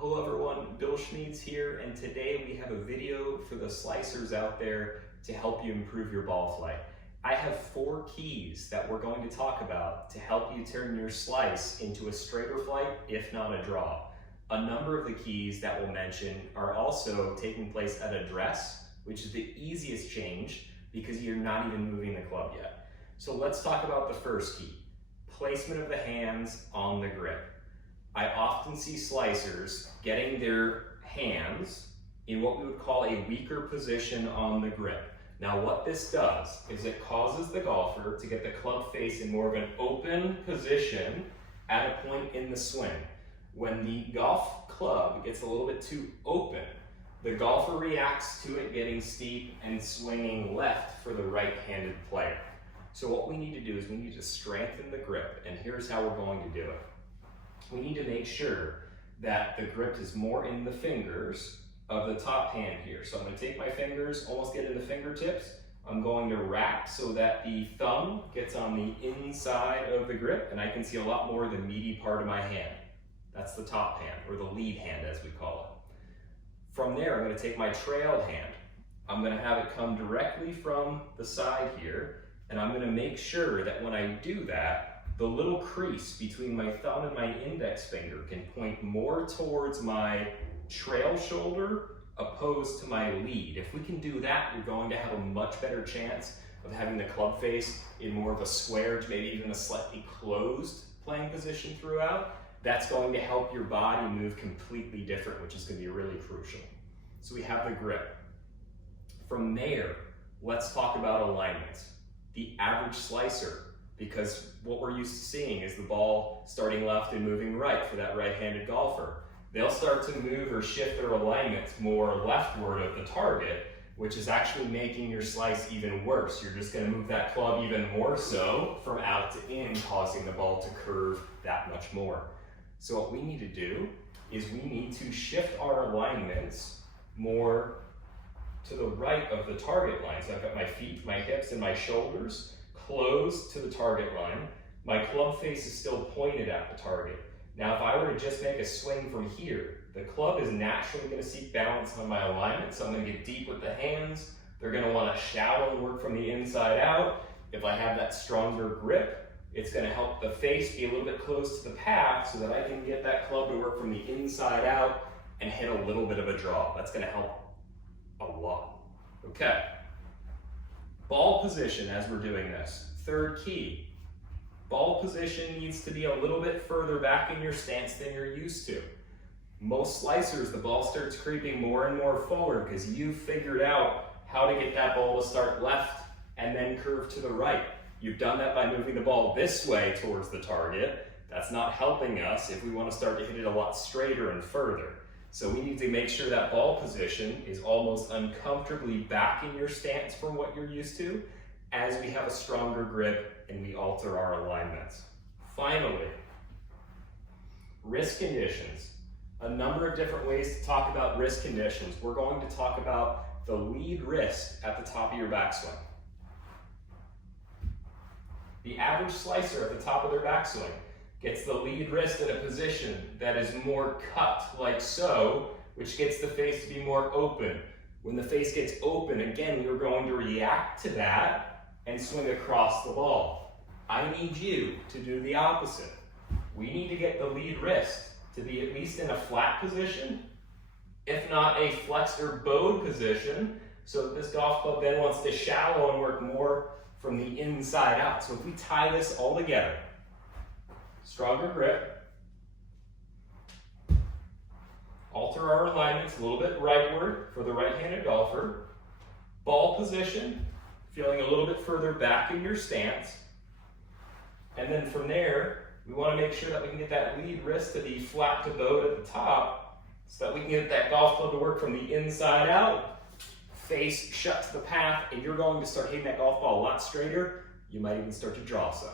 Hello everyone, Bill Schmedes here, and today we have a video for the slicers out there to help you improve your ball flight. I have 4 keys that we're going to talk about to help you turn your slice into a straighter flight, if not a draw. A number of the keys that we'll mention are also taking place at address, which is the easiest change because you're not even moving the club yet. So let's talk about the first key, placement of the hands on the grip. I often see slicers getting their hands in what we would call a weaker position on the grip. Now what this does is it causes the golfer to get the club face in more of an open position at a point in the swing. When the golf club gets a little bit too open, the golfer reacts to it getting steep and swinging left for the right-handed player. So what we need to do is we need to strengthen the grip, and here's how we're going to do it. We need to make sure that the grip is more in the fingers of the top hand here. So I'm going to take my fingers, almost get in the fingertips. I'm going to rack so that the thumb gets on the inside of the grip, and I can see a lot more of the meaty part of my hand. That's the top hand, or the lead hand as we call it. From there, I'm going to take my trail hand. I'm going to have it come directly from the side here, and I'm going to make sure that when I do that, the little crease between my thumb and my index finger can point more towards my trail shoulder opposed to my lead. If we can do that, you're going to have a much better chance of having the club face in more of a square to maybe even a slightly closed playing position throughout. That's going to help your body move completely different, which is going to be really crucial. So we have the grip. From there, let's talk about alignments. The average slicer, because what we're used to seeing is the ball starting left and moving right for that right-handed golfer. They'll start to move or shift their alignments more leftward of the target, which is actually making your slice even worse. You're just going to move that club even more so from out to in, causing the ball to curve that much more. So what we need to do is we need to shift our alignments more to the right of the target line. So I've got my feet, my hips, and my shoulders close to the target line. My club face is still pointed at the target. Now, if I were to just make a swing from here, the club is naturally going to seek balance on my alignment, so I'm going to get deep with the hands. They're going to want to shallow and work from the inside out. If I have that stronger grip, it's going to help the face be a little bit close to the path so that I can get that club to work from the inside out and hit a little bit of a draw. That's going to help a lot. Okay. Ball position as we're doing this. Third key. Ball position needs to be a little bit further back in your stance than you're used to. Most slicers, the ball starts creeping more and more forward because you've figured out how to get that ball to start left and then curve to the right. You've done that by moving the ball this way towards the target. That's not helping us if we want to start to hit it a lot straighter and further. So we need to make sure that ball position is almost uncomfortably back in your stance from what you're used to as we have a stronger grip and we alter our alignments. Finally, wrist conditions. A number of different ways to talk about wrist conditions. We're going to talk about the lead wrist at the top of your backswing. The average slicer at the top of their backswing gets the lead wrist in a position that is more cut like so, which gets the face to be more open. When the face gets open, again, you're going to react to that and swing across the ball. I need you to do the opposite. We need to get the lead wrist to be at least in a flat position, if not a flexed or bowed position, so that this golf club then wants to shallow and work more from the inside out. So if we tie this all together, stronger grip, alter our alignments a little bit rightward for the right-handed golfer, ball position, feeling a little bit further back in your stance, and then from there, we want to make sure that we can get that lead wrist to be flat to bowed at the top so that we can get that golf club to work from the inside out, face shut to the path, and you're going to start hitting that golf ball a lot straighter. You might even start to draw some.